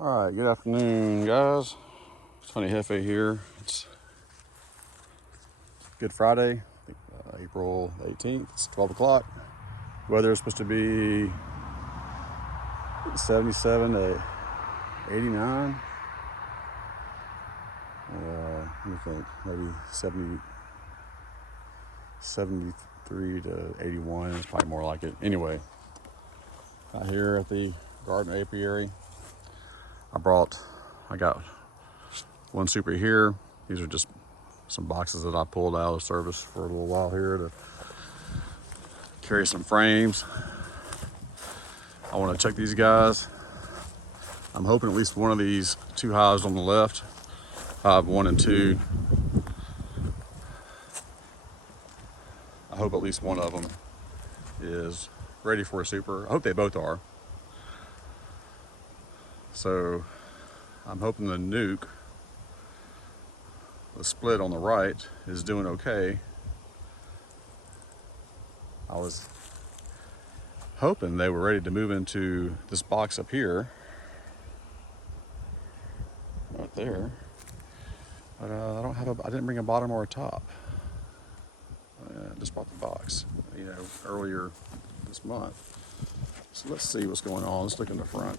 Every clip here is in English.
All right, good afternoon, guys. It's Honey Jefe here. It's Good Friday, April 18th. It's 12 o'clock. Weather is supposed to be 77 to 89. Let me think, maybe 73 to 81. It's probably more like it. Anyway, out here at the Garner Apiary, I got one super here. These are just some boxes that I pulled out of service for a little while here to carry some frames. I want to check these guys. I'm hoping at least one of these two hives on the left, hive 1 and 2, I hope at least one of them is ready for a super. I hope they both are. So I'm hoping the nuke, the split on the right, is doing okay. I was hoping they were ready to move into this box up here, right there. But I didn't bring a bottom or a top. I just bought the box, earlier this month. So let's see what's going on. Let's look in the front.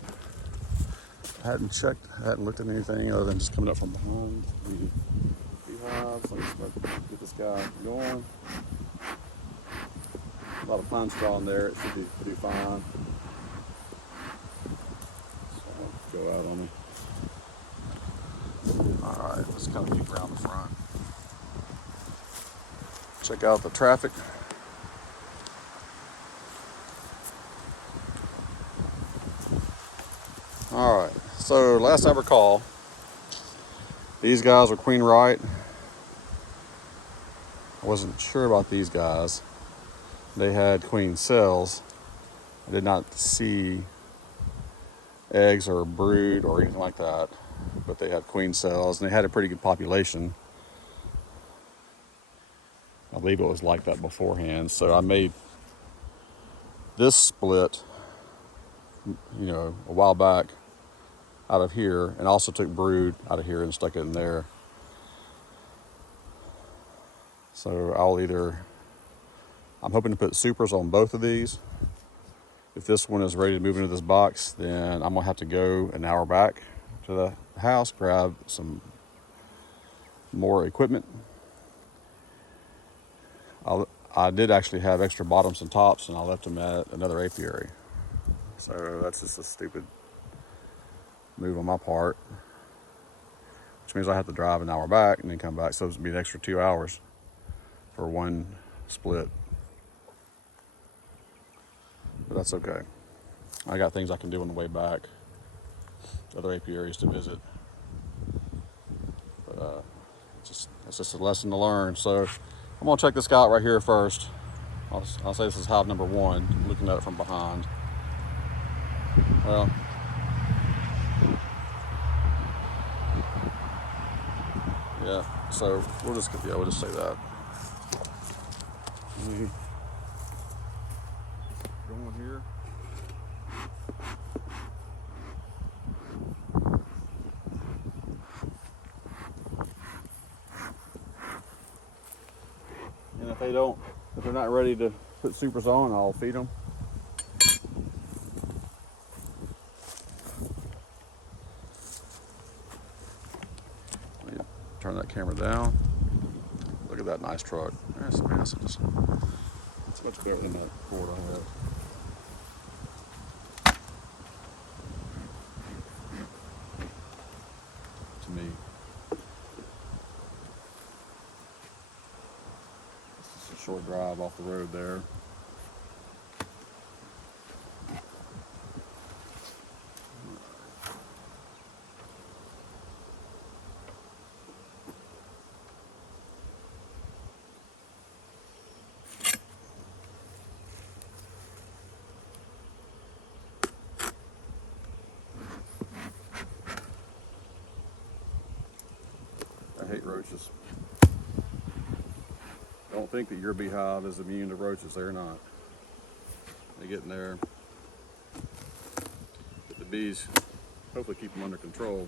I hadn't looked at anything other than just coming up from behind the beehives. Let's get this guy going. A lot of pine straw in there. It should be pretty fine. So I'll go out on it. All right, let's kind of peek around the front. Check out the traffic. All right, so last I recall, these guys were queen right. I wasn't sure about these guys. They had queen cells. I did not see eggs or brood or anything like that, but they had queen cells and they had a pretty good population. I believe it was like that beforehand. So I made this split, a while back out of here, and also took brood out of here and stuck it in there. So I'm hoping to put supers on both of these. If this one is ready to move into this box, then I'm gonna have to go an hour back to the house, grab some more equipment. I did actually have extra bottoms and tops, and I left them at another apiary. So that's just a stupid move on my part, which means I have to drive an hour back and then come back. So it's gonna be an extra 2 hours for one split. But that's okay. I got things I can do on the way back, other apiaries to visit. But it's just a lesson to learn. So I'm gonna check this guy out right here first. I'll say this is hive number 1, looking at it from behind. Well, yeah, so we'll just say that. Going here. And if they're not ready to put supers on, I'll feed them. Let me turn that camera down. Look at that nice truck. That's massive. It's much better than that Ford I have. To me. It's just a short drive off the road there. I hate roaches. Don't think that your beehive is immune to roaches. They're not. They get in there, get the bees hopefully keep them under control.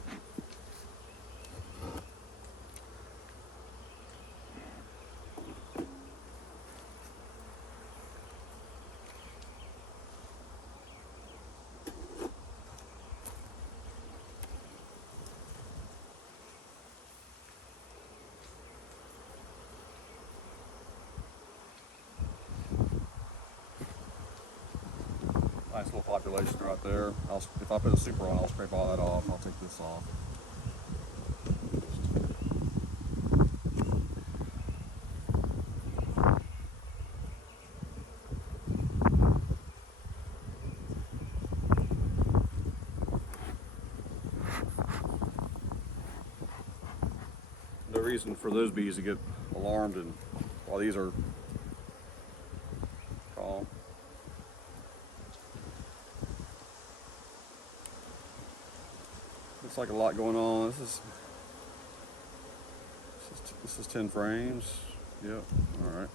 Nice little population right there. If I put a super on, I'll scrape all that off. I'll take this off. No reason for those bees to get alarmed and while these are calm. Looks like a lot going on. This is 10 frames. Yep. All right.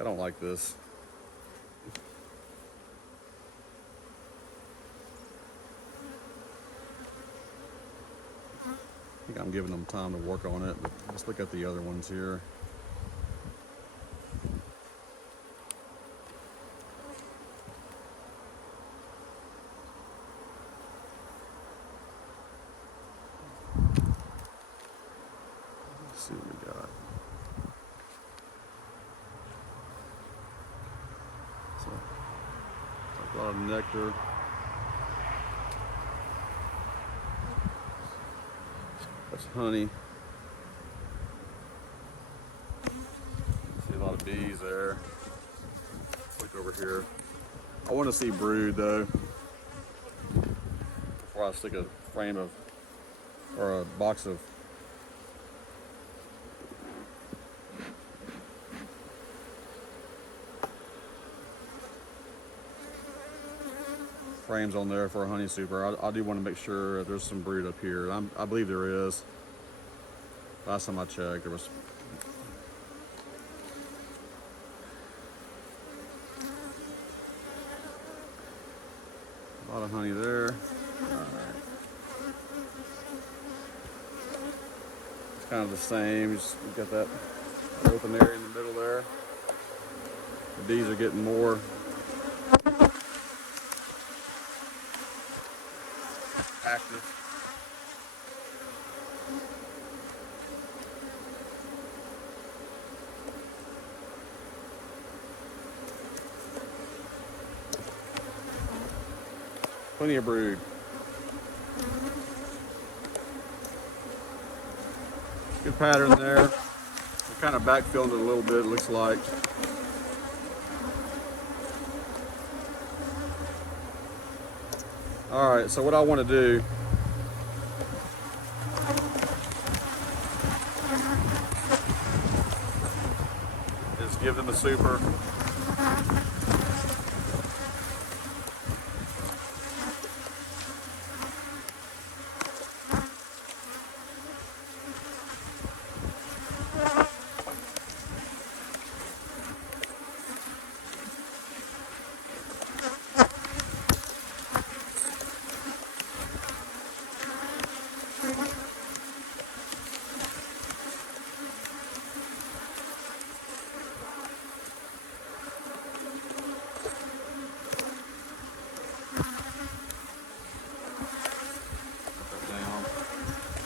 I don't like this. I think I'm giving them time to work on it, but let's look at the other ones here. Let's see what we got. A lot of nectar. That's honey. See a lot of bees there. Look over here. I want to see brood though before I stick a frame of or a box of frames on there for a honey super. I do want to make sure there's some brood up here. I believe there is. Last time I checked, there was. A lot of honey there. All right. It's kind of the same. You've got that open area in the middle there. The bees are getting more active. Plenty of brood. Good pattern there. We're kind of backfilling it a little bit, it looks like. All right, so what I want to do is give them a super.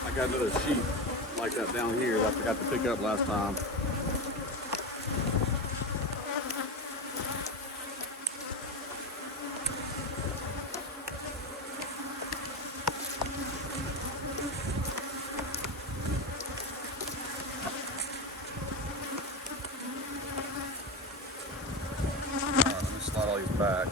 I got another sheet like that down here that I forgot to pick up last time. All right, let me slide all these back.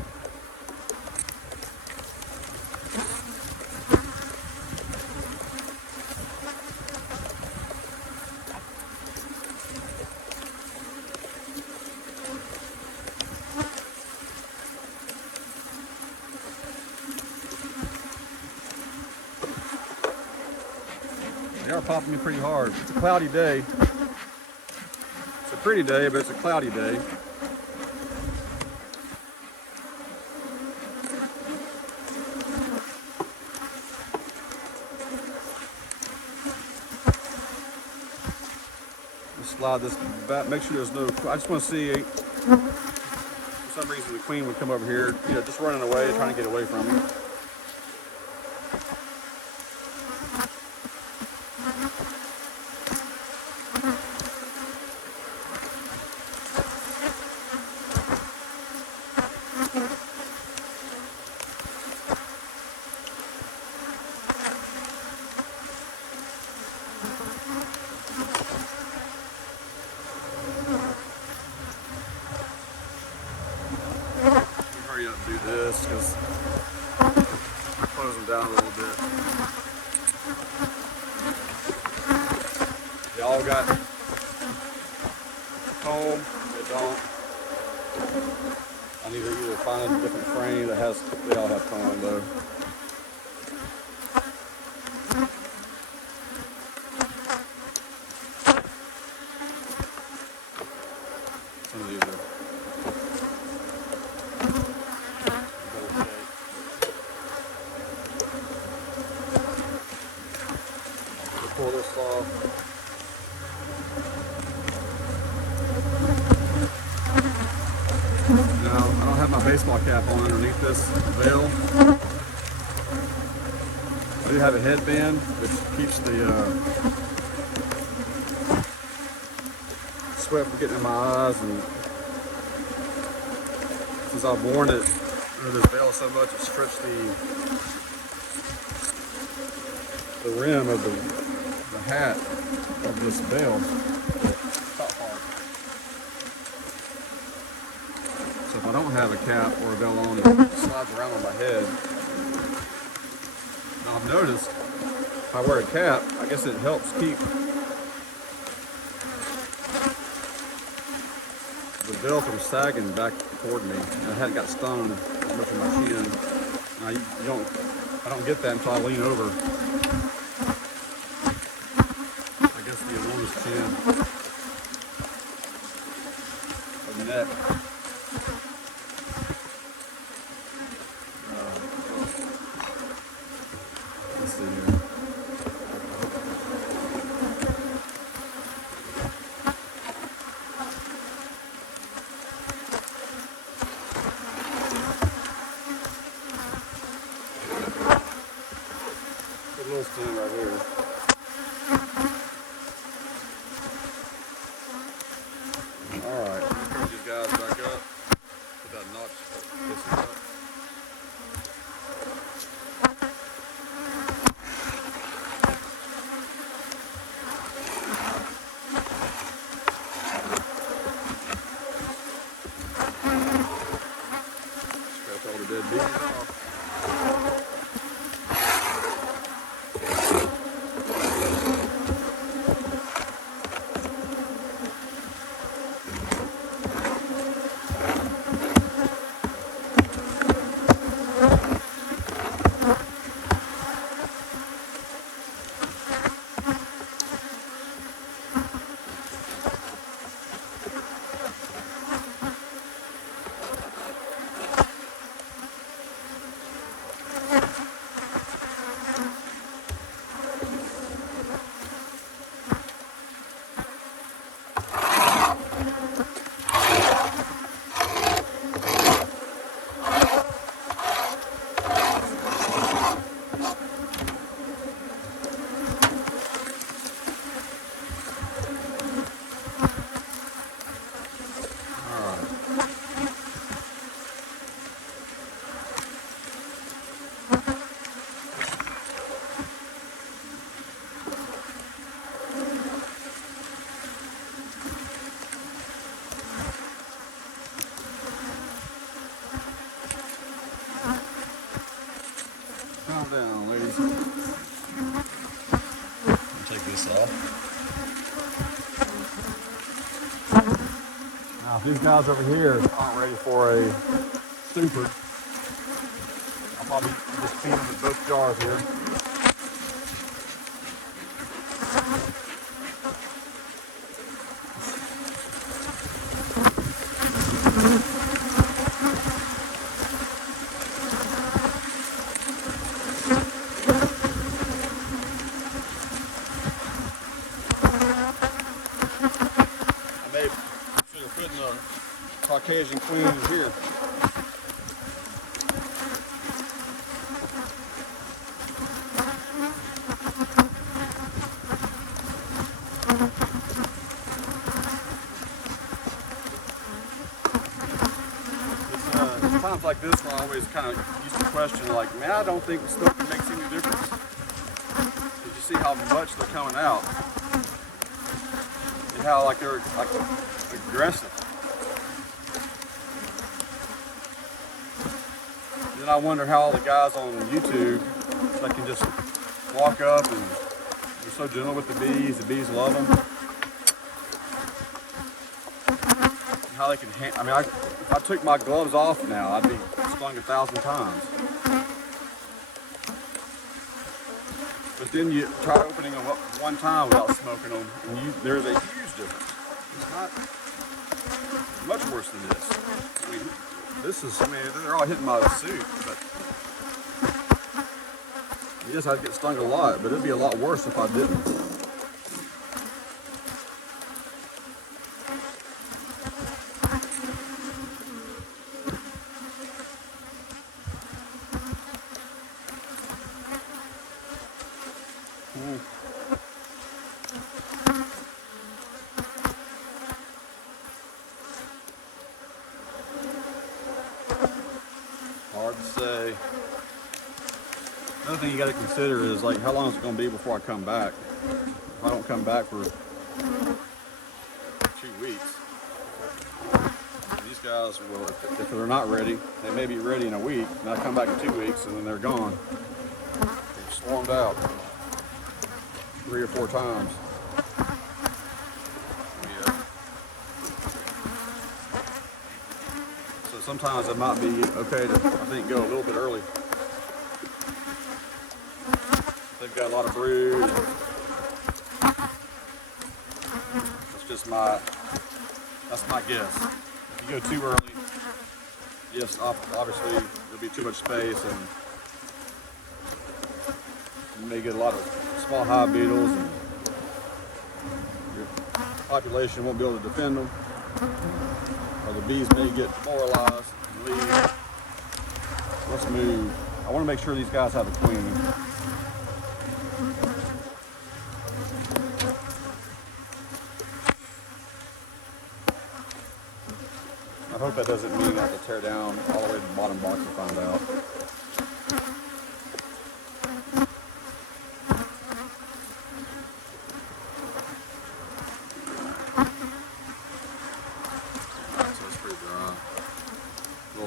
They are popping me pretty hard. It's a cloudy day. It's a pretty day, but it's a cloudy day. Slide this back, make sure there's no, I just want to see, for some reason the queen would come over here, you know, just running away, trying to get away from me. Hurry up and do this because I close them down a little bit. They all got comb, they don't. I need to either find a different frame that has, they all have comb though. Some of these are pull this off. Now, I don't have my baseball cap on underneath this veil. I do have a headband which keeps the sweat from getting in my eyes, and since I've worn it under this veil so much, it stretched the rim of the hat of this veil, top part. So if I don't have a cap or a veil on, it slides around on my head. Now I've noticed if I wear a cap, I guess it helps keep the veil from sagging back toward me. I had got stung much of my chin. Now I don't get that until I lean over. I guess the enormous chin of the neck. Let's see here. Good little stem right here. Alright, turn these guys back up. Put that notch this up. Scratch all the dead bees off. Calm down, ladies. Take this off. Now, if these guys over here aren't ready for a super, I'll probably just feed them with both jars here. Caucasian queen is here. Times like this where I always kind of used to question, like, man, I don't think smoking makes any difference. Did you see how much they're coming out? And how like they're like aggressive. Then I wonder how all the guys on YouTube that can just walk up and they're so gentle with the bees love them. How they can, I mean, if I took my gloves off now, I'd be stung 1,000 times. But then you try opening them up one time without smoking them, and there's a huge difference. It's not much worse than this. I mean, they're all hitting my suit, but yes, I'd get stung a lot, but it'd be a lot worse if I didn't. Hard to say. Another thing you got to consider is like how long is it going to be before I come back. If I don't come back for 2 weeks, these guys will, if they're not ready, they may be ready in a week, and I come back in 2 weeks and then they're gone. They've swarmed out 3 or 4 times. Sometimes it might be okay to, I think, go a little bit early. They've got a lot of brood. That's my guess. If you go too early, yes, obviously there'll be too much space and you may get a lot of small hive beetles and your population won't be able to defend them. Or the bees may get demoralized and leave. Let's move. I want to make sure these guys have a queen. I hope that doesn't mean I have to tear down all the way to the bottom box to find out.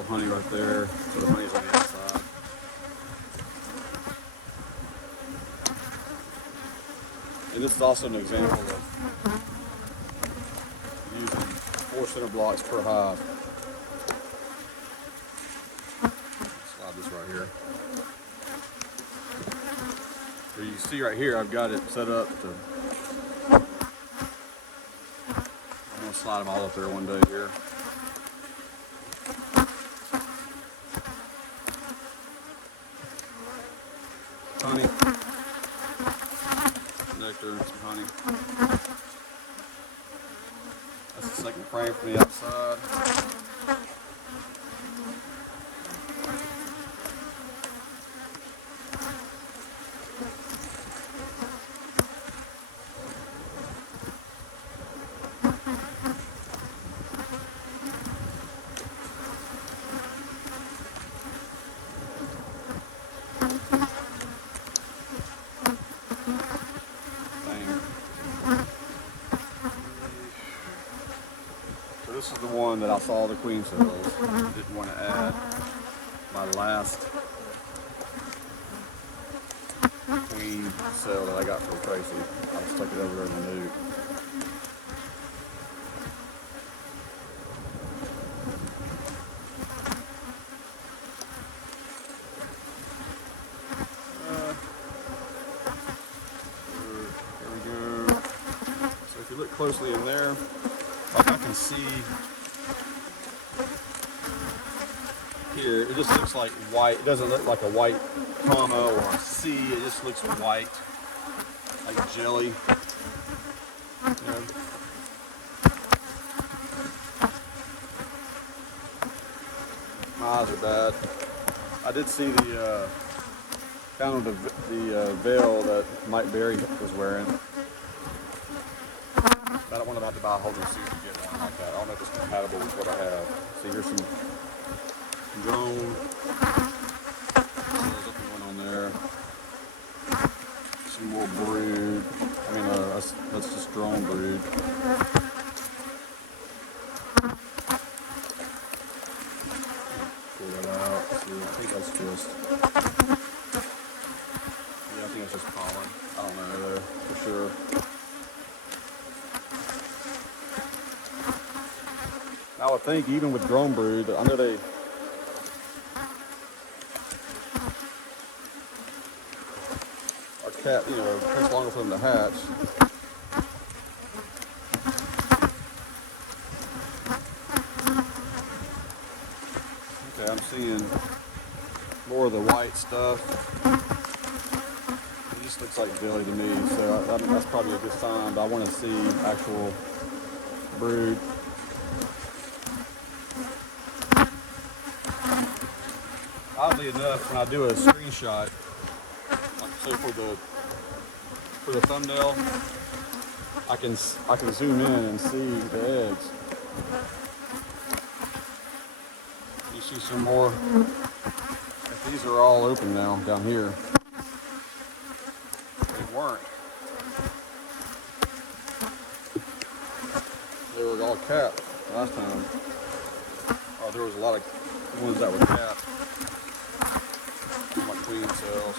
Honey right there, so the honey's on the outside. And this is also an example of using 4 center blocks per hive. Slide this right here. So you see right here, I've got it set up to, I'm going to slide them all up there one day here. Honey, nectar, and some honey. That's the second frame from the outside. This is the one that I saw the queen cells. Didn't want to add my last queen cell that I got from Tracy. I stuck it over in the nute. There we go. So if you look closely in there, I can see here, it just looks like white. It doesn't look like a white comma or a C. It just looks white, like jelly. You know? eyes are bad. I did see the found the veil that Mike Berry was wearing. I don't want to have to buy a whole new suit to get one like that. I don't know if it's compatible with what I have. See, here's some drone. There's nothing going on there. Some more brood. I mean, that's just drone brood. Pull that out. See, I think that's just. Yeah, I think it's just pollen. I don't know though, for sure. I would think even with drone brood, I know they are cat, you know, it takes longer for them to hatch. Okay, I'm seeing more of the white stuff. It just looks like jelly to me, so that's probably a good sign, but I want to see actual brood. Oddly enough, when I do a screenshot, like so for the thumbnail, I can zoom in and see the eggs. You see some more. These are all open now down here. They weren't. They were all capped last time. Oh, there was a lot of ones that were capped. My queen cells.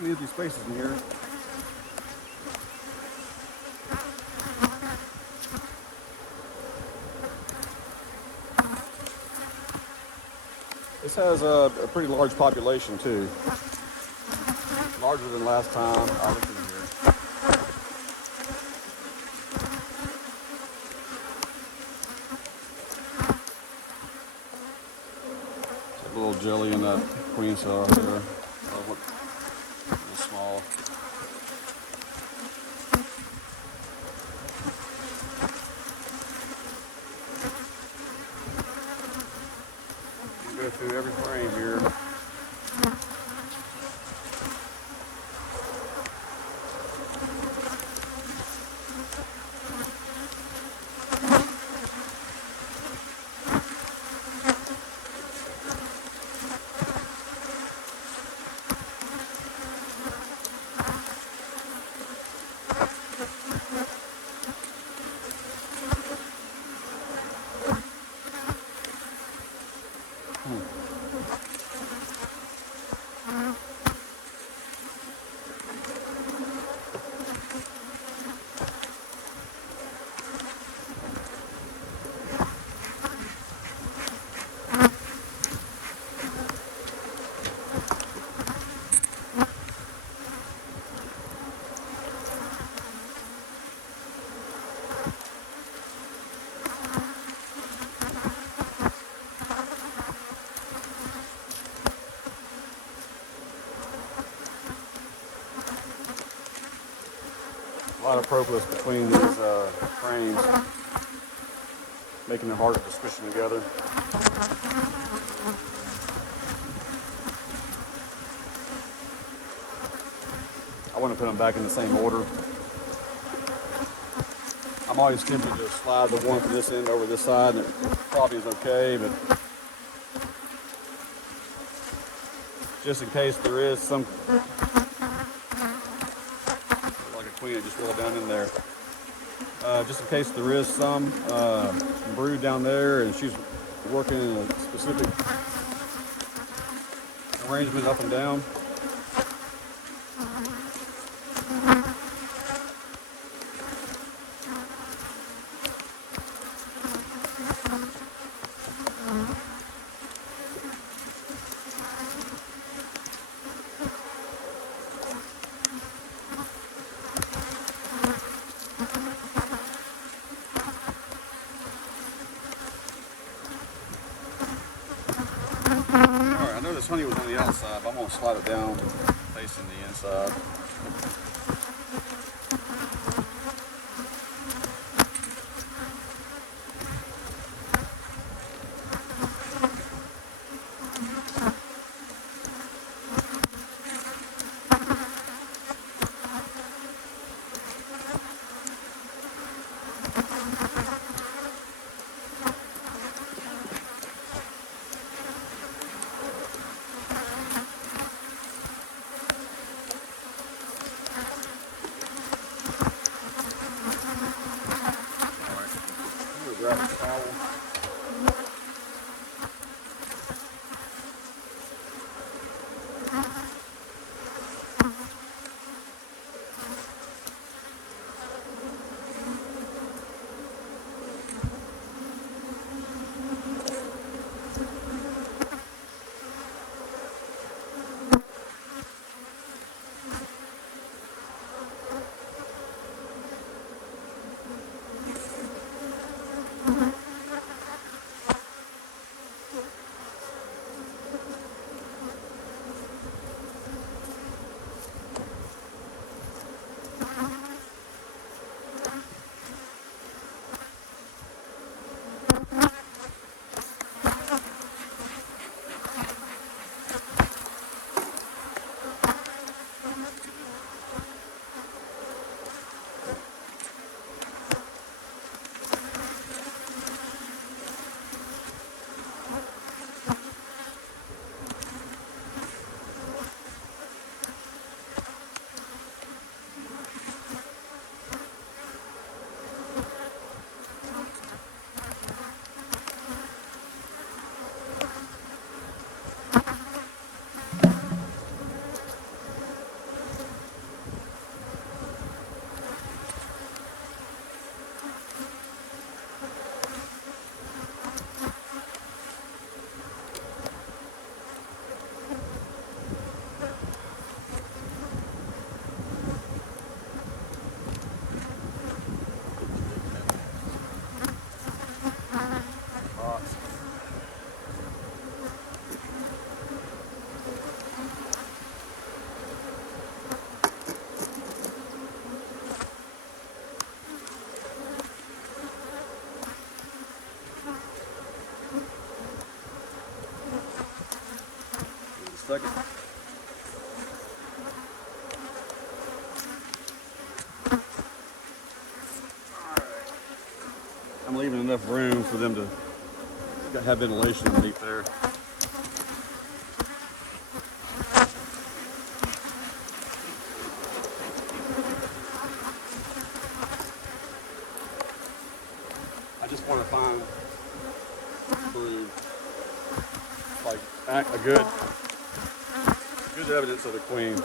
Empty spaces in here. This has a pretty large population too. Larger than last time I looked in here. There's a little jelly in that queen cell out there. Small. Go through every frame here. A lot of propolis between these frames, making it harder to squish them together. I want to put them back in the same order. I'm always tempted to slide the one from this end over this side, and it probably is okay, but just in case there is some queen that just rolled down in there. just in case there is some brood down there and she's working in a specific arrangement up and down. Alright, I know this honey was on the outside, but I'm going to slide it down facing the inside. Grab a towel. Second. I'm leaving enough room for them to have ventilation underneath there. I just want to find brood, like a good evidence of the queen.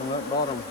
On that bottom.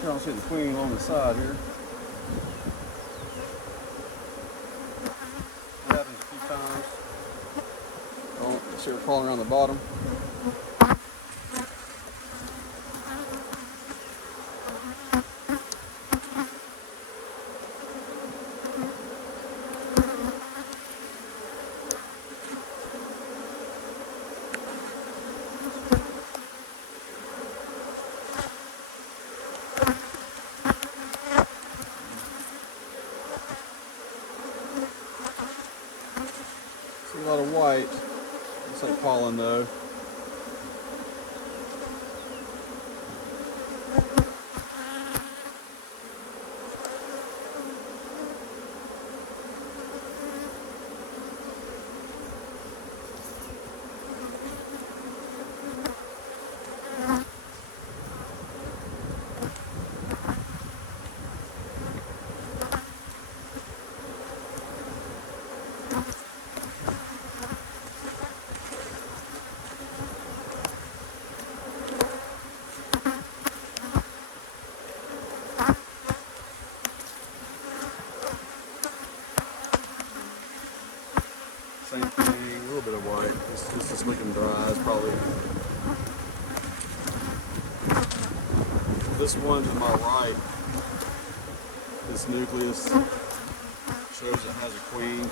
Sure, I don't see the queen along the side here. It happens a few times. Oh, you see her crawling around the bottom. See a lot of white. Looks like pollen though. Same thing, a little bit of white. This is looking dry. It's probably this one to my right. This nucleus shows it has a queen.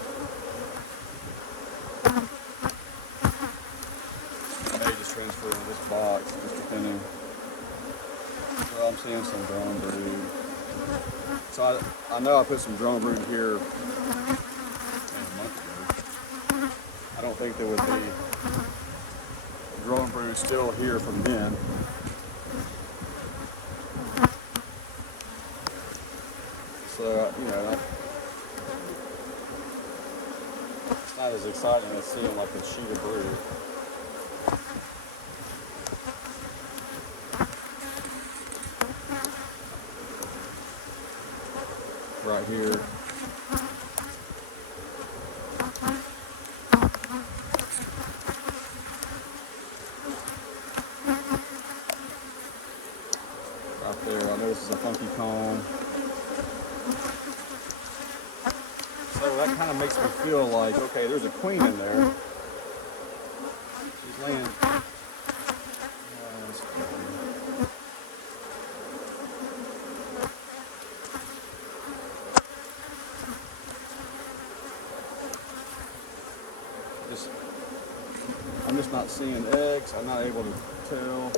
I may just transfer into this box, just depending. So I'm seeing some drone brood. So I know I put some drone brood here a month ago. I don't think there would be drone brood still here from then. So, you know, it's not as exciting as seeing like a sheet of brood. Right here. Right there, I know this is a funky comb. So that kind of makes me feel like, okay, there's a queen in there. She's laying. I'm just not seeing eggs. I'm not able to tell.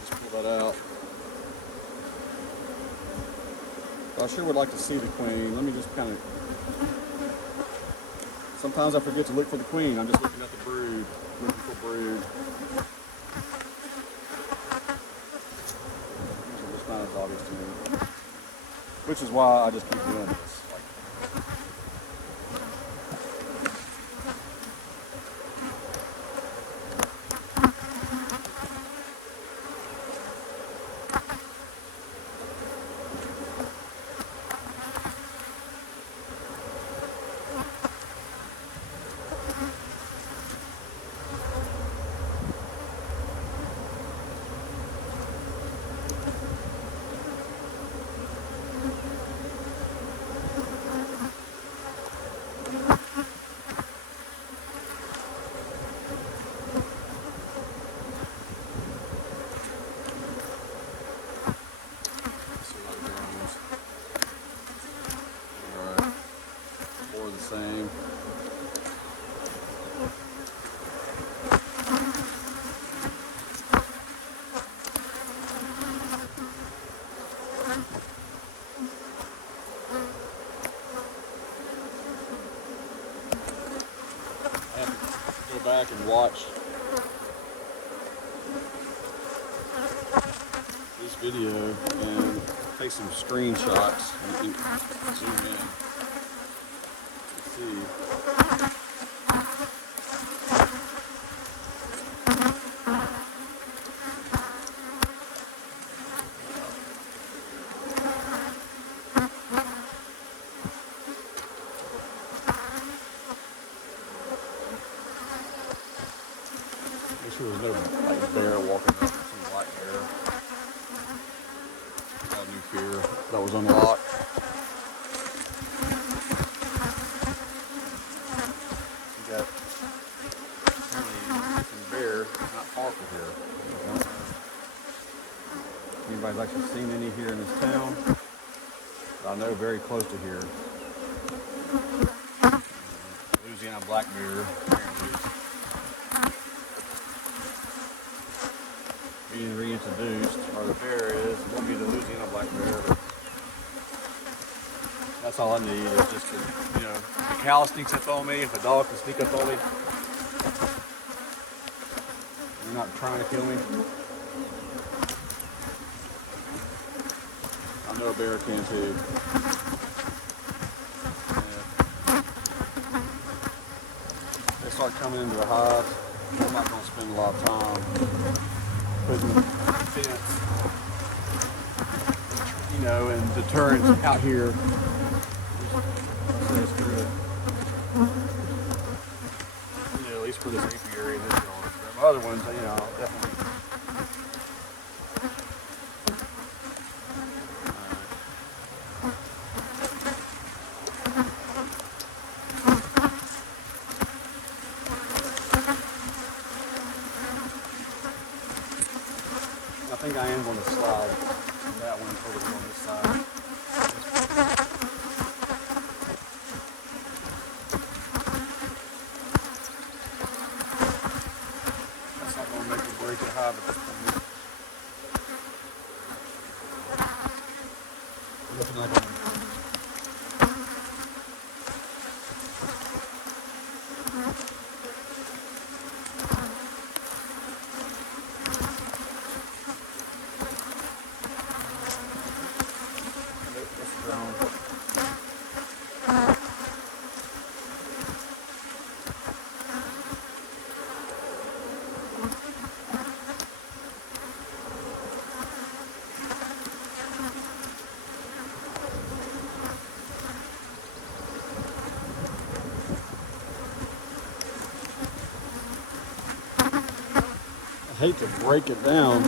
Just pull that out. But I sure would like to see the queen. Let me just kind of. Sometimes I forget to look for the queen. I'm just looking at the brood, looking for brood. It's just not as obvious to me. Which is why I just keep doing this. Same. I have to go back and watch this video and take some screenshots and zoom in. See. sure there's no like bear walking up, some black bear. Got a new fear that was unlocked. We got apparently some bear not far from here. I don't know if anybody's actually seen any here in this town, but I know very close to here. Louisiana black bear apparently being reintroduced, or the bear is. It won't be the Louisiana black bear, but that's all I need is just to, you know, if a cow sneaks up on me, if a dog can sneak up on me, they're not trying to kill me. I know a bear can too. They start coming into the hive. I'm not going to spend a lot of time putting fence, you know, and deterrents out here. Just for the, you know, at least for this apiary and this yard. The other ones, you know, I'll definitely. I think I am going to slide that one over here on this side. That's not going to make it break the hive at this point. Looking like I hate to break it down.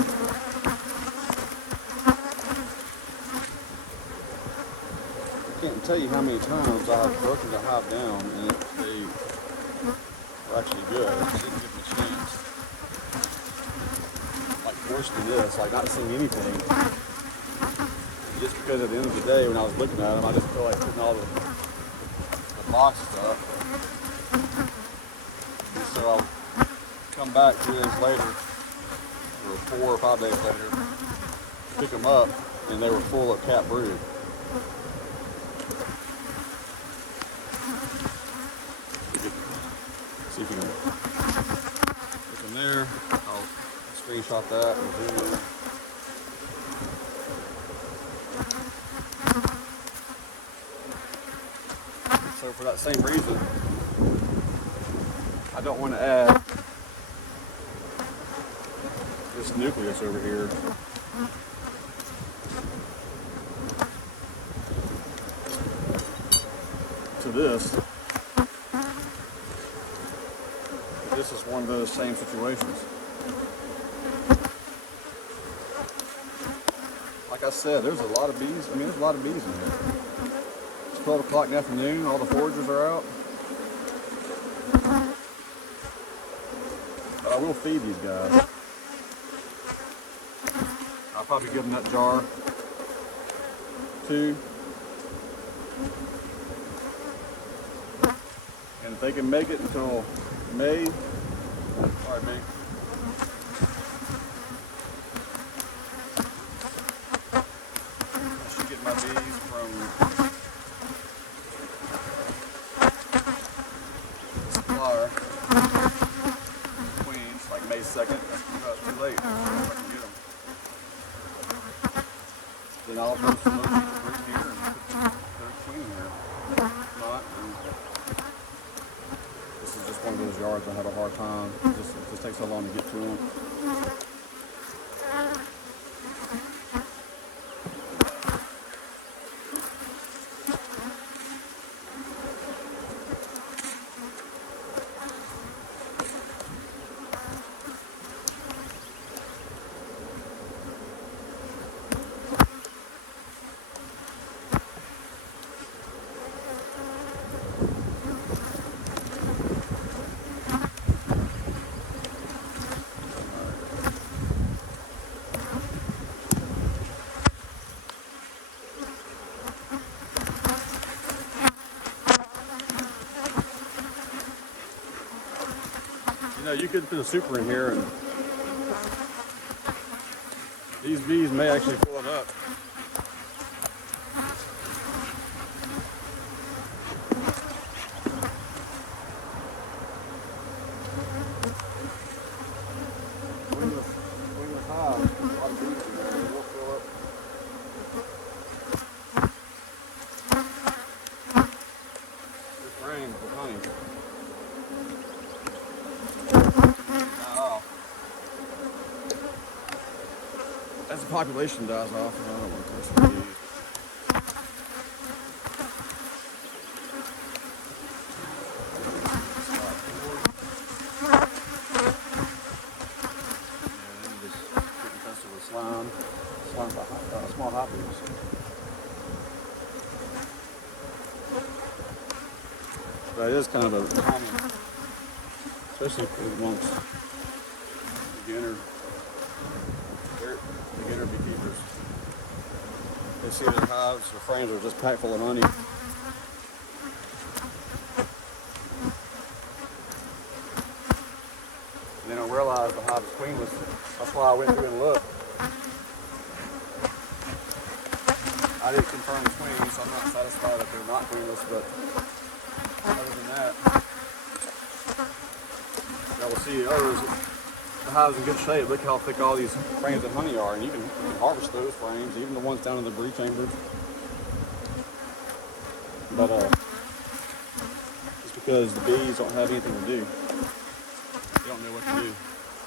I can't tell you how many times I've broken the hive down and they were actually good. I didn't give them a chance. Like worse than this, like not seeing anything. Just because at the end of the day when I was looking at them, I just felt like putting all the box stuff. And so I'll come back 2 days later, or 4 or 5 days later, pick them up, and they were full of cat brood. See if you can look in there. I'll screenshot that and zoom in. So for that same reason, I don't want to add this nucleus over here to this. This is one of those same situations. Like I said, there's a lot of bees. I mean, there's a lot of bees in here. It's 12 o'clock in the afternoon. All the foragers are out. But I will feed these guys. I'll probably give them that jar too. And if they can make it until May, sorry, May. I should get my bees from the supplier, Queens, like May 2nd. That's too late. I can get them. Then I'll bring some of those right here and put a queen here. If not, this is just one of those yards I have a hard time. It just takes so long to get to them. know, you could put a super in here and these bees may actually fill it up. Queenless hive, a lot of bees in there, they will fill up your frames with honey. As the population dies off, I don't want to touch the bees. Small hoppies. That is kind of a common, especially amongst beginner beekeepers. They see their hives, their frames are just packed full of honey. And they don't realize the hive is queenless. That's why I went through and looked. I didn't confirm the queen, so I'm not satisfied that they're not queenless, but other than that, I will see others. The hive's in good shape. Look how thick all these frames of honey are, and you can harvest those frames, even the ones down in the brood chambers. But it's because the bees don't have anything to do. They don't know what to do.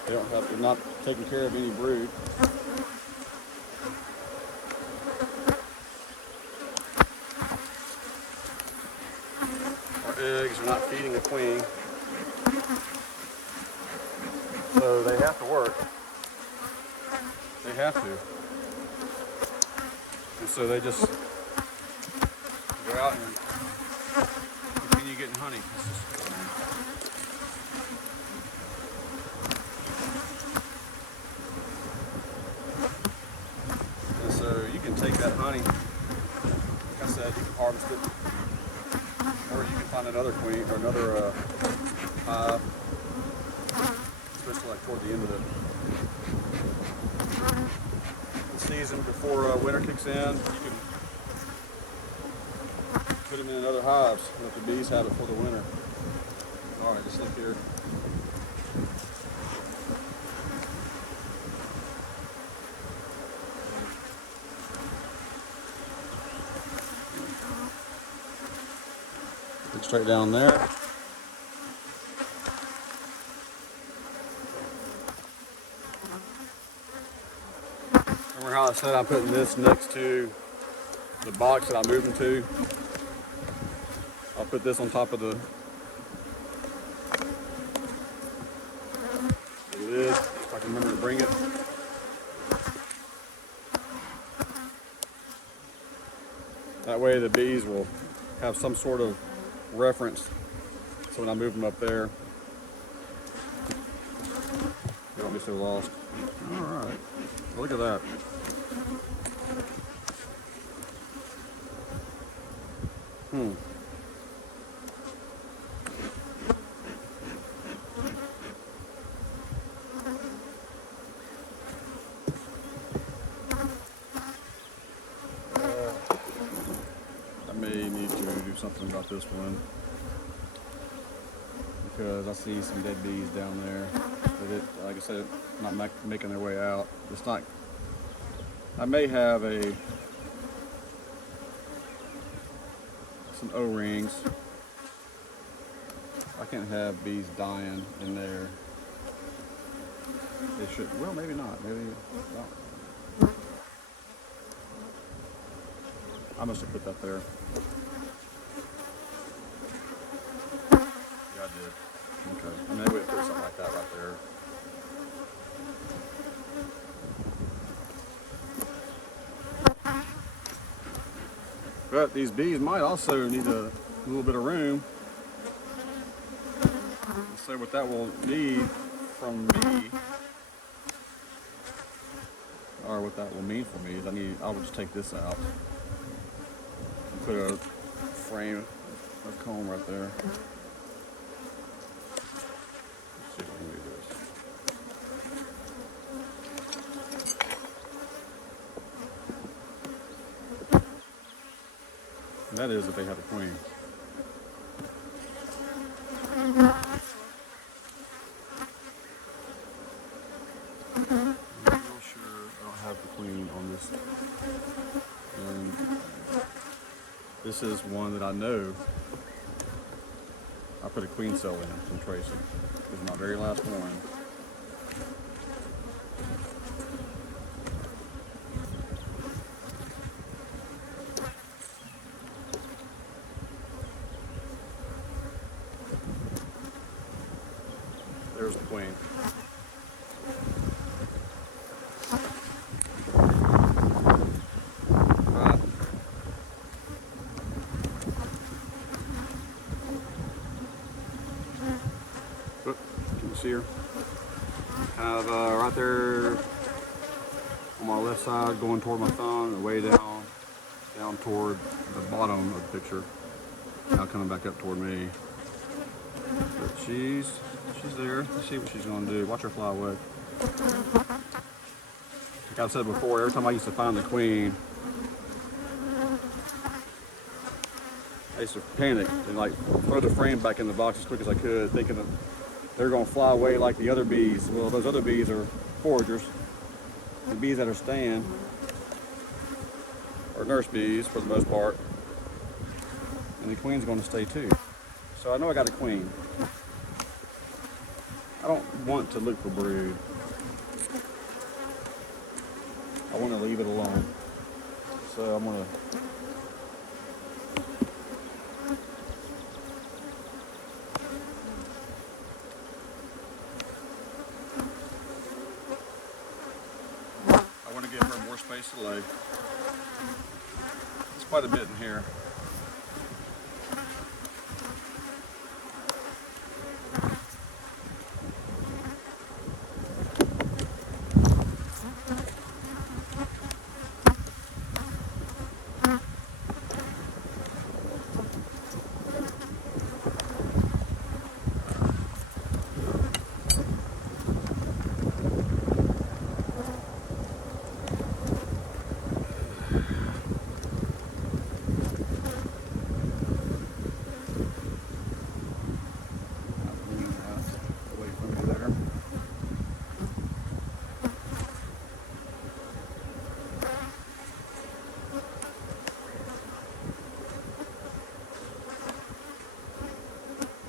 They're not taking care of any brood. Eggs are not feeding a queen, so they have to work. They have to, and so they just go out and continue getting honey. And so you can take that honey, like I said, you can harvest it. Or you can find another queen or another hive, especially like toward the end of the season before winter kicks in. You can put them in other hives and let the bees have it for the winter. All right, just look here. Straight down there. Remember how I said I'm putting this next to the box that I moved them to? I'll put this on top of the lid, if I can remember to bring it. That way the bees will have some sort of reference, so when I move them up there, they won't be so lost. All right, look at that. I may need to do something about this one because I see some dead bees down there. But it, like I said, not making their way out. It's not. I may have some O-rings. I can't have bees dying in there. They should. Well, maybe not. Maybe. No. I must have put that there. Yeah, I did. Okay. I mean, maybe we put something like that right there. But these bees might also need a little bit of room. So what that will need from me, or what that will mean for me, is I will just take this out. Put a frame of comb right there. Let's see if I can do And that is if they have a queen. I'm real sure I don't have the queen on this. And this is one that I know I put a queen cell in from Tracy. This is my very last one. There's the queen. Right. Oop, can you see her? Kind of right there on my left side, going toward my thumb, and way down toward the bottom of the picture. Now coming back up toward me. But she's there. Let's see what she's going to do. Watch her fly away. Like I've said before, every time I used to find the queen, I used to panic and like throw the frame back in the box as quick as I could, thinking that they're going to fly away like the other bees. Well, those other bees are foragers. The bees that are staying are nurse bees for the most part. And the queen's going to stay too. So I know I got a queen. I don't want to look for brood. I want to leave it alone. So I'm going to give her more space to lay. It's quite a bit in here.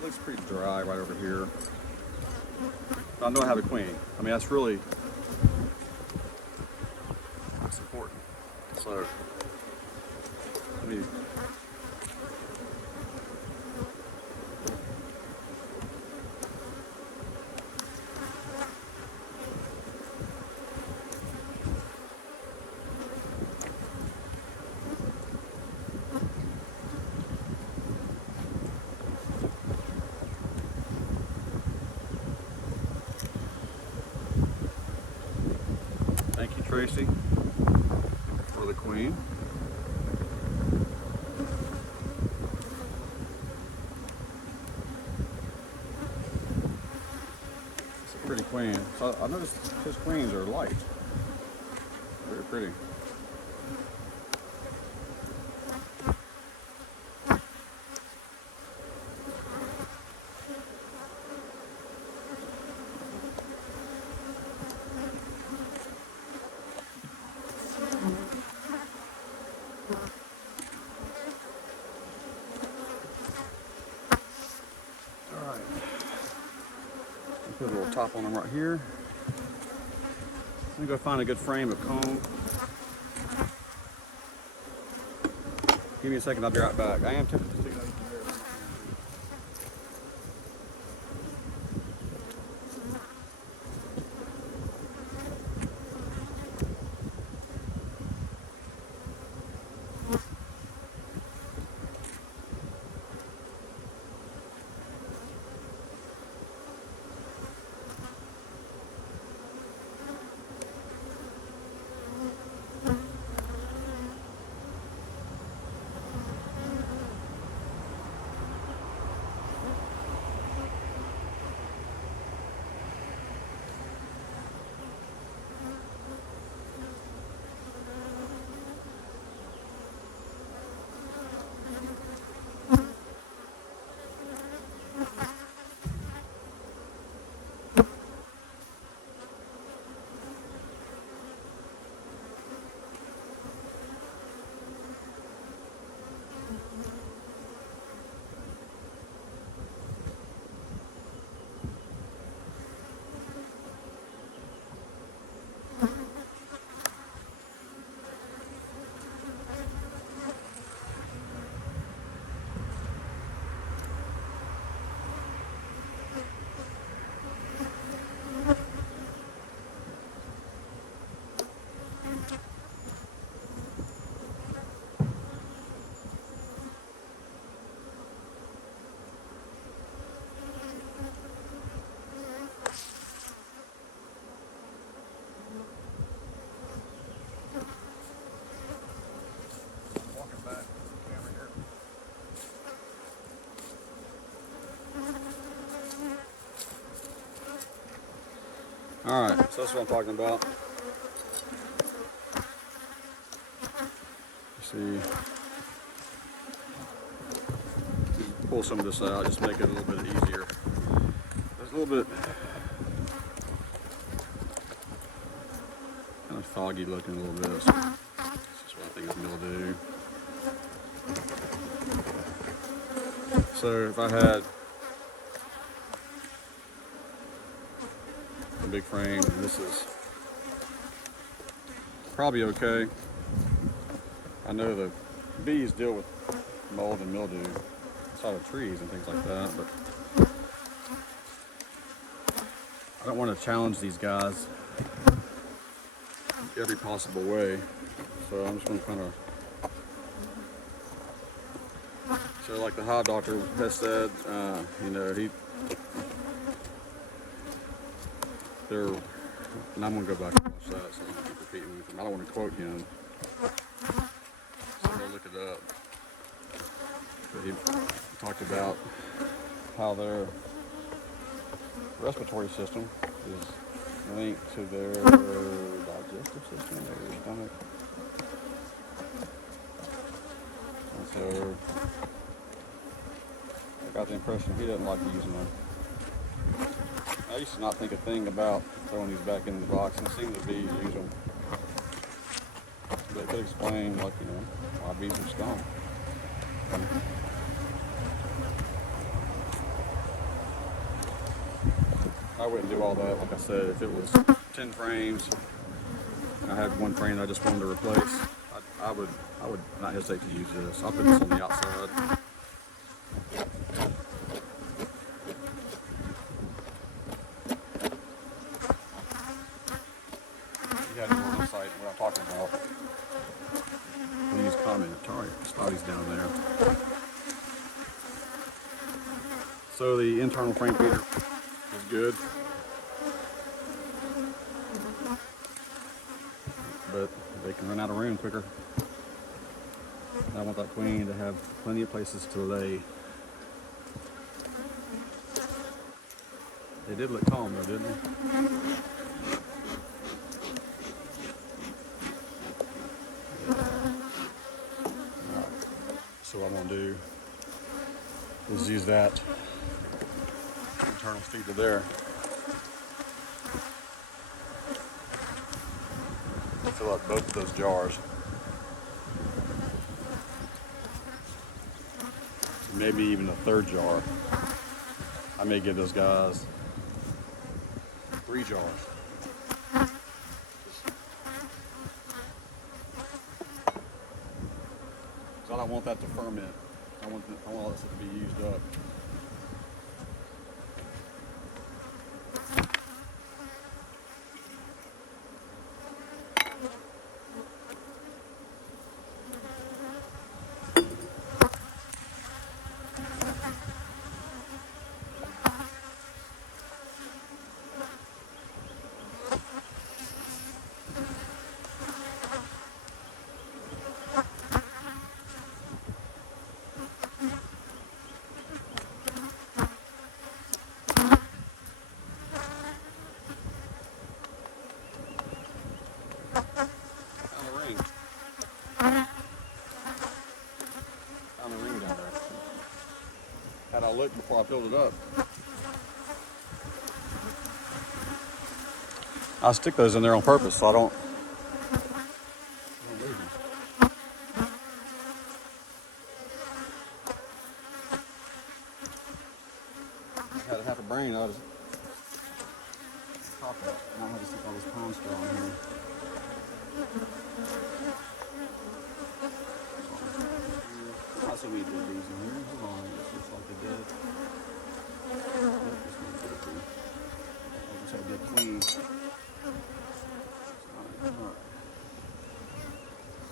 Looks pretty dry right over here. I know I have a queen. I mean, that's important. So, let me. Thank you, Tracy, for the queen. It's a pretty queen. So I noticed his queens are light. Very pretty. Put a little top on them right here. Let me go find a good frame of comb. Give me a second, I'll be right back. I am tempted to stick it out. Alright, so that's what I'm talking about. See, pull some of this out, just make it a little bit easier. There's a little bit kind of foggy looking a little bit. So this is what I think is mildew. So if I had a big frame, this is probably okay. I know the bees deal with mold and mildew inside of trees and things like that, but I don't want to challenge these guys every possible way. So I'm just going to kind of, so like the hive doctor has said, you know, they're, and I'm going to go back and watch that so I don't keep repeating anything. I don't want to quote him. So go look it up. But he talked about how their respiratory system is linked to their digestive system, their stomach. And so I got the impression he doesn't like using them. I used to not think a thing about throwing these back in the box, and it seemed to be use them. But it could explain, like, you know, why bees are scum. I wouldn't do all that. Like I said, if it was 10 frames, and I had one frame I just wanted to replace, I would not hesitate to use this. I'll put this on the outside. You got to go on the site what I'm talking about. Please comment. Spotty's down there. So the internal frame feeder is good, but they can run out of room quicker. And I want that queen to have plenty of places to lay. They did look calm though, didn't they? So what I'm going to do is use that internal feeder there. Fill up both of those jars. Maybe even a third jar. I may give those guys 3 jars. Because I don't want that to ferment. I want all this to be used up. Had I looked before I filled it up. I stick those in there on purpose so I don't lose them. I had half a brain, I was top it. Now I have to stick all this pine straw in here. I see we did these in here. Hold on, it looks like they did. Like I said, they're clean. Alright.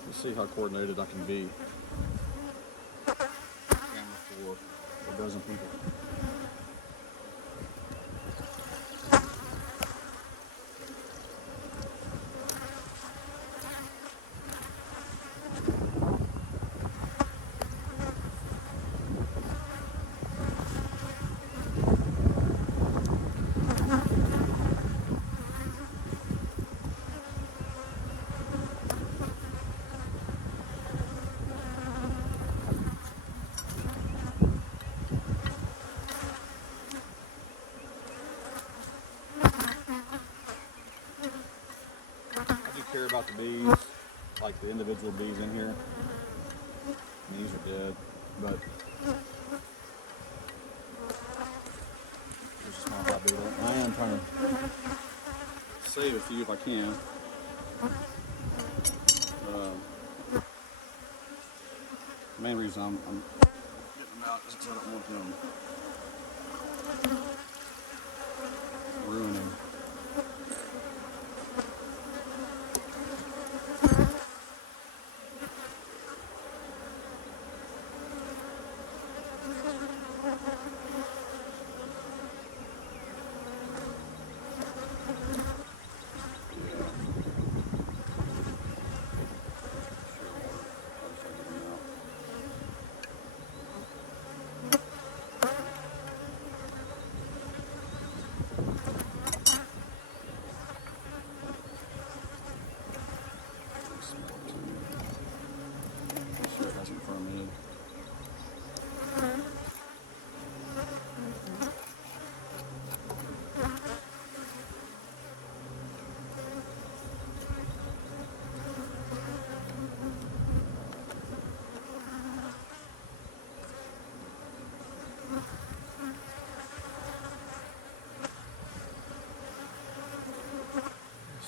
Let's see how coordinated I can be. For a dozen people. care about the bees, like the individual bees in here. These are dead, but there's a small hot beetle. I am trying to save a few if I can. The main reason I'm getting them out is because I don't want them ruining.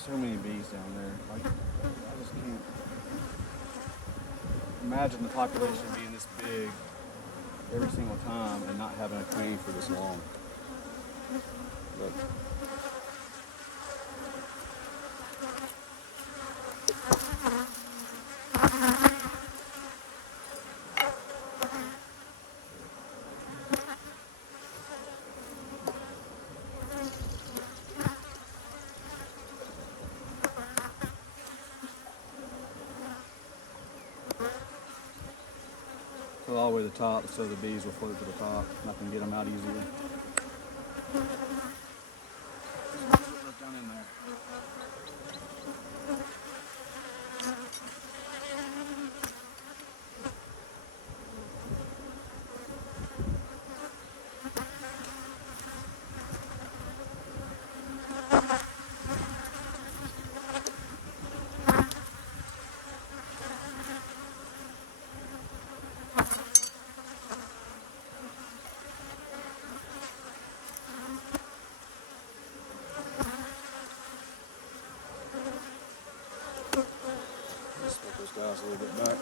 So many bees down there. Like, I just can't imagine the population being this big every single time and not having a queen for this long. But go all the way to the top so the bees will float to the top and I can get them out easier. Down in there. Those guys a little bit back.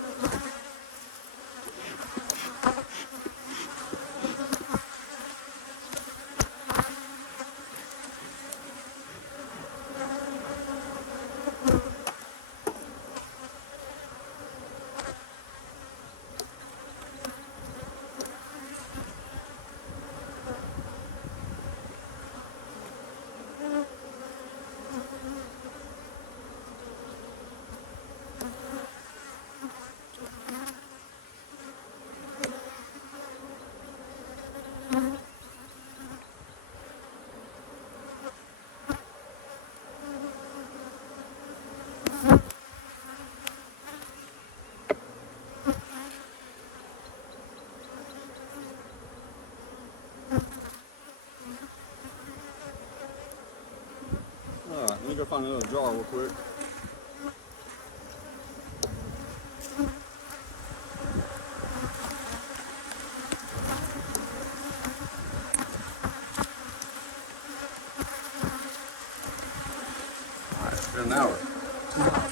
Let me go find another jar real quick. Alright, it's been an hour. 2 hours.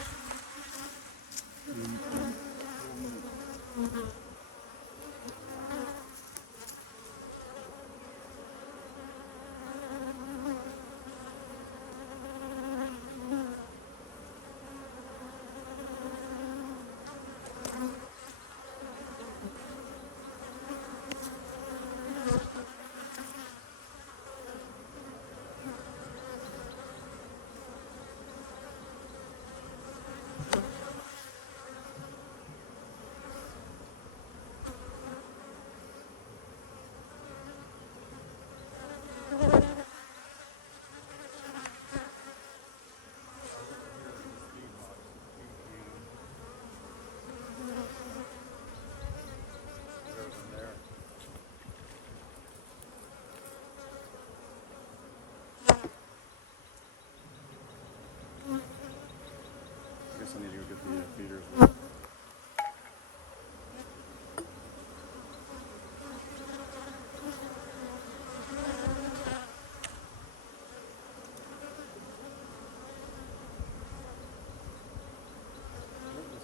guess I need to go get the feeders. Looks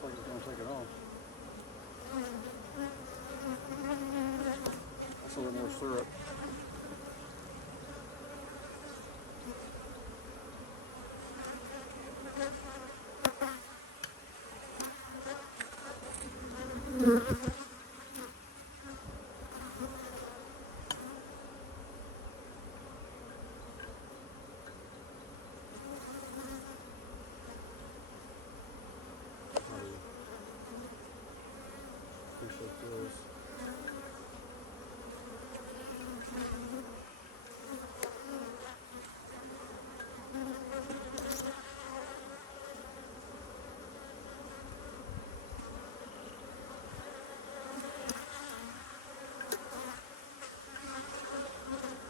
like it's going to take it off. That's a little more syrup. Appreciate this.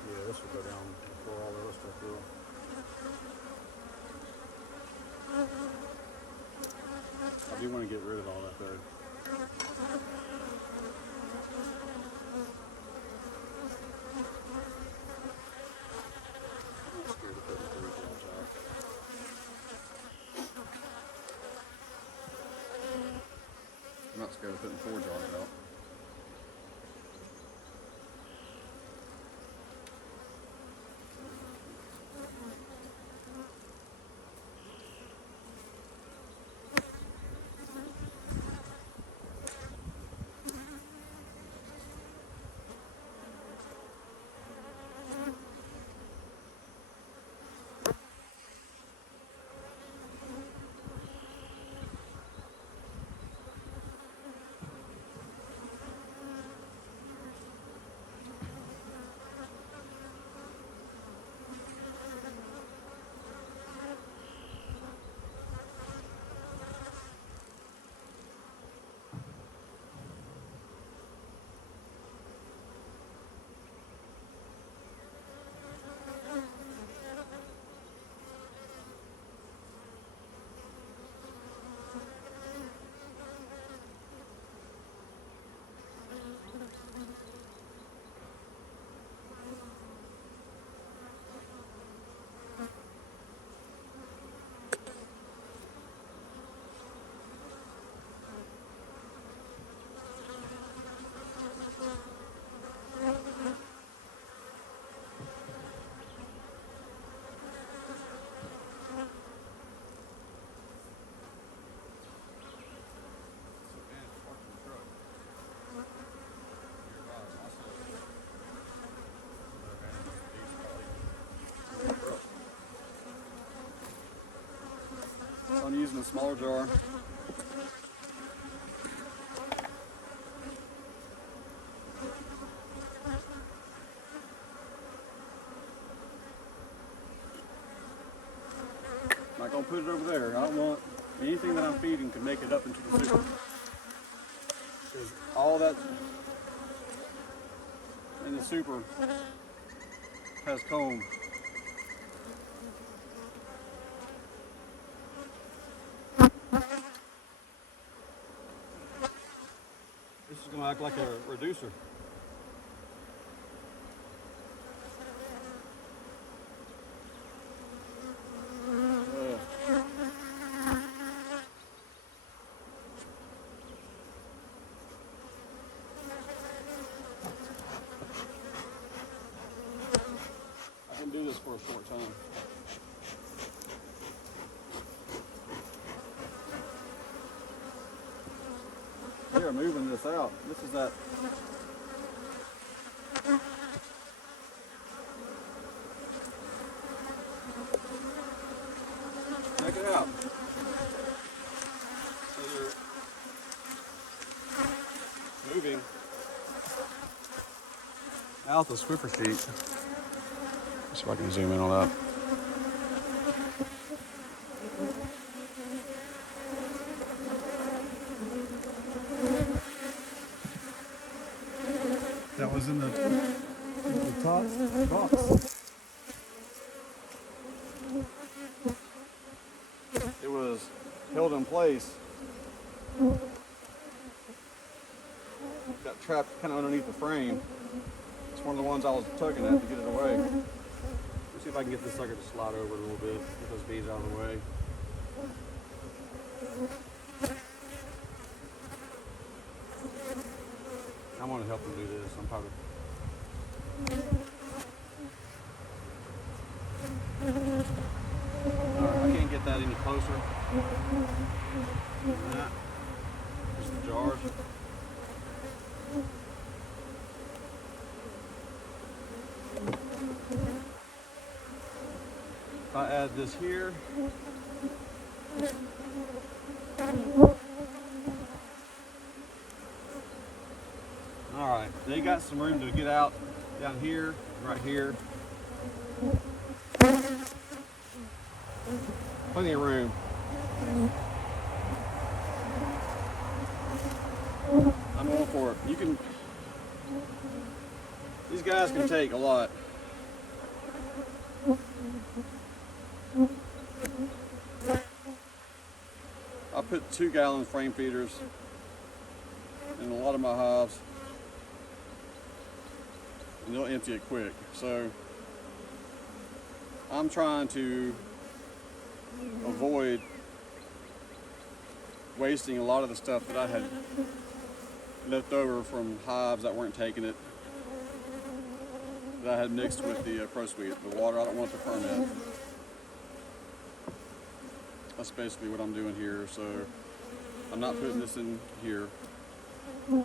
Yeah, this will go down before all the other stuff will. I do want to get rid of all that though. I'm scared of putting 3 jars out. I'm not scared of putting 4 jars out. I'm using a smaller jar. I'm not going to put it over there. I don't want anything that I'm feeding to make it up into the super. Because all that in the super has comb. This is going to act like a reducer. I can do this for a short time. We are moving this out. This is that. Check it out. So you're moving out the Swiffer sheet. See if I can zoom in on that. That was in the top box. It was held in place. Got trapped kind of underneath the frame. It's one of the ones I was tugging at to get it away. Let's see if I can get this sucker to slide over a little bit, get those bees out of the way. I'm going to help them do this. I'm probably... Alright, I can't get that any closer than that. Just the jars. If I add this here, alright, they got some room to get out down here, right here. Plenty of room. I'm going for it. You can, these guys can take a lot. I put 2-gallon frame feeders in a lot of my hives, and they'll empty it quick. So I'm trying to avoid wasting a lot of the stuff that I had left over from hives that weren't taking it, that I had mixed with the Pro Sweet, the water. I don't want it to ferment. That's basically what I'm doing here. So I'm not putting this in here. I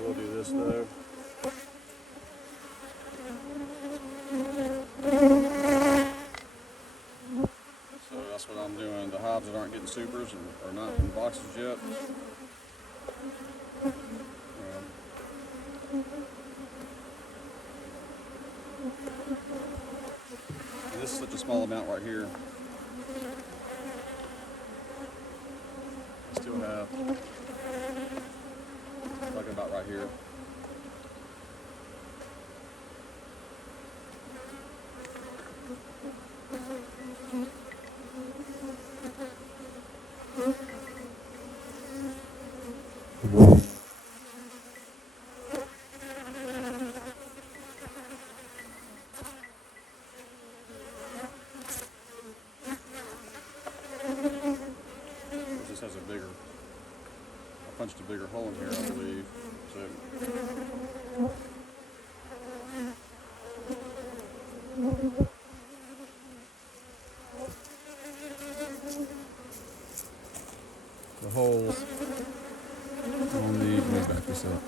will do this though. So that's what I'm doing. The hives that aren't getting supers and are not in boxes yet. And this is such a small amount right here. I still have, like about right here. This has a bigger, I punched a bigger hole in here, I believe. So the holes on the, let me back this up,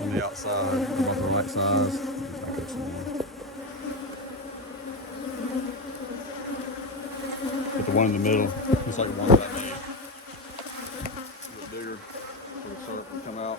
on the outside, about the right size. But the one in the middle, it's like one that I made. A bit bigger, so the syrup can come out.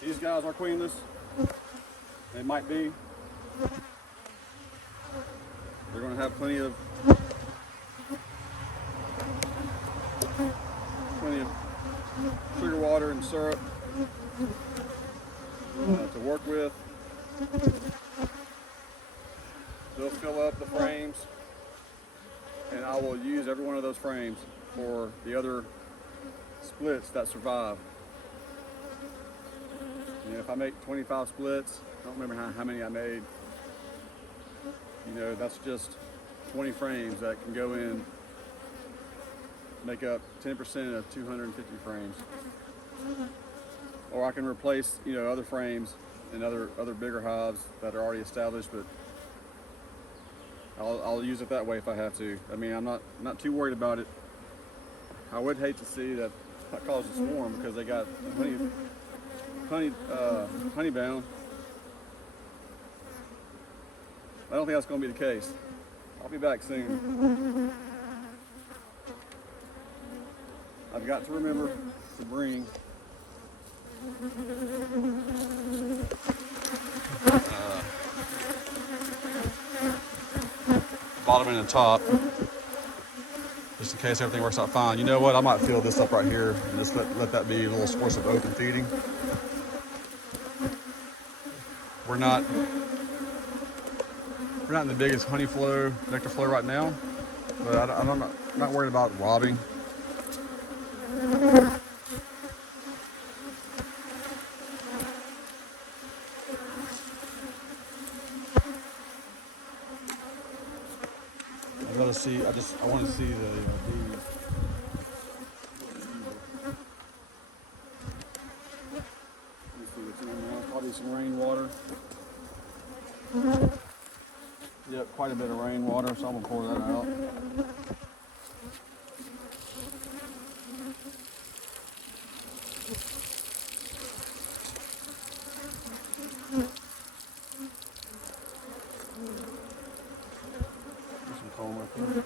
These guys are queenless. They might be. They're going to have plenty of sugar water and syrup to work with. They'll fill up the frames, and I will use every one of those frames for the other splits that survive. You know, if I make 25 splits, I don't remember how many I made. You know, that's just 20 frames that can go in, make up 10% of 250 frames. Or I can replace, you know, other frames in other bigger hives that are already established, but I'll use it that way if I have to. I mean, I'm not too worried about it. I would hate to see that cause a swarm because they got honey bound. I don't think that's going to be the case. I'll be back soon. I've got to remember to bring Bottom and the top, just in case everything works out fine. You know what? I might fill this up right here and just let that be a little source of open feeding. We're not in the biggest honey flow, nectar flow right now, but I'm not worried about robbing. I want to see the bees. Let's see what's in there. Probably some rainwater. Yep, quite a bit of rainwater, so I'm gonna pour that out. There's some comb right there.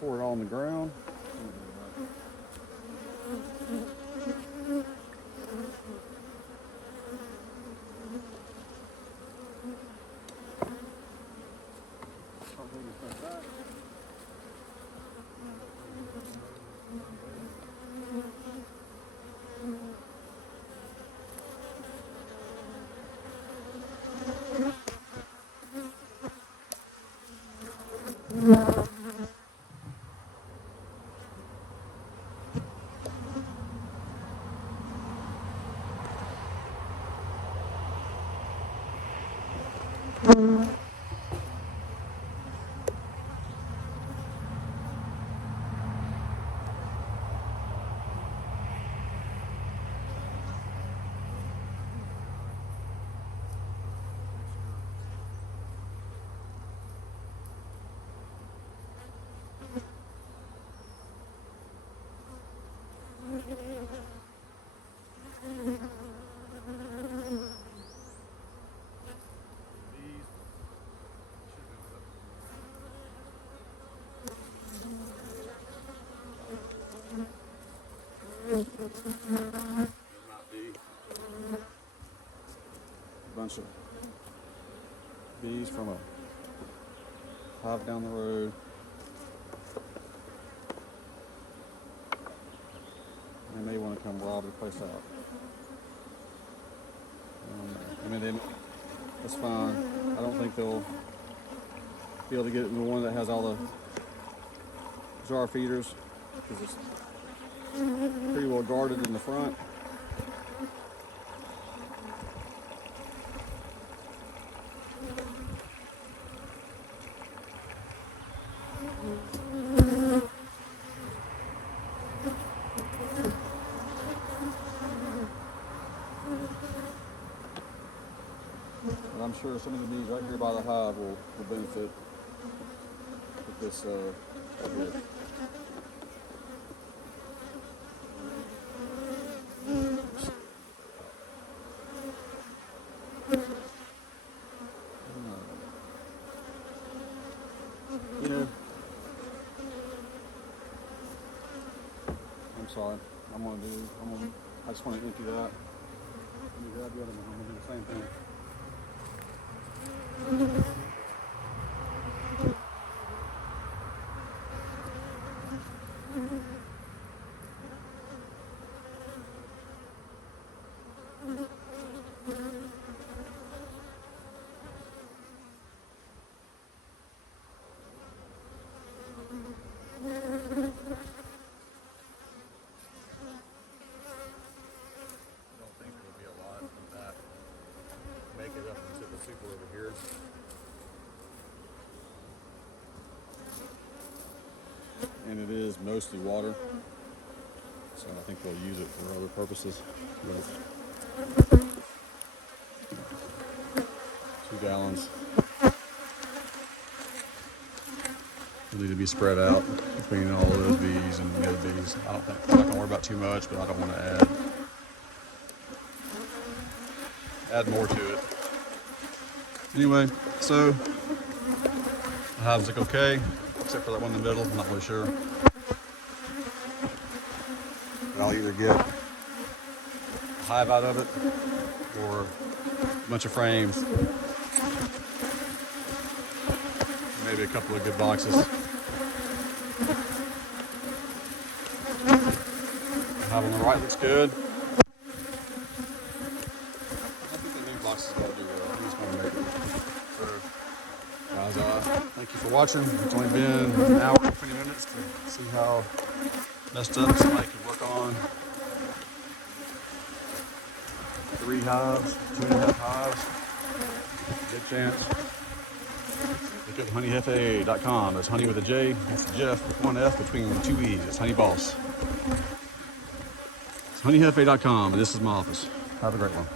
Pour it all on the ground. A bunch of bees from a hive down the road. They may want to come rob the place out. That's fine. I don't think they'll be able to get it in the one that has all the jar feeders, because it's pretty well guarded in the front. But I'm sure some of the bees right here by the hive will benefit with this idea. You know, I'm sorry. I just want to empty that. Let me grab the other one. I'm going to do the same thing. Over here. And it is mostly water, so I think they'll use it for other purposes. But 2 gallons will need to be spread out between all of those bees. and millibees. I'm not gonna worry about too much, but I don't want to add more to it. Anyway, so the hives look okay, except for that one in the middle. I'm not really sure. But I'll either get a hive out of it or a bunch of frames. Maybe a couple of good boxes. The hive on the right looks good. I think the new box is going to do well. I just want to make it. So, guys, thank you for watching. It's only been an hour and 20 minutes to see how messed up somebody could work on 3 hives, 2.5 hives. Good chance. Look at honeyhefe.com. That's honey with a J. That's Jeff with 1 F between 2 E's. It's Honey Boss. It's honeyhefe.com, and this is my office. Have a great one.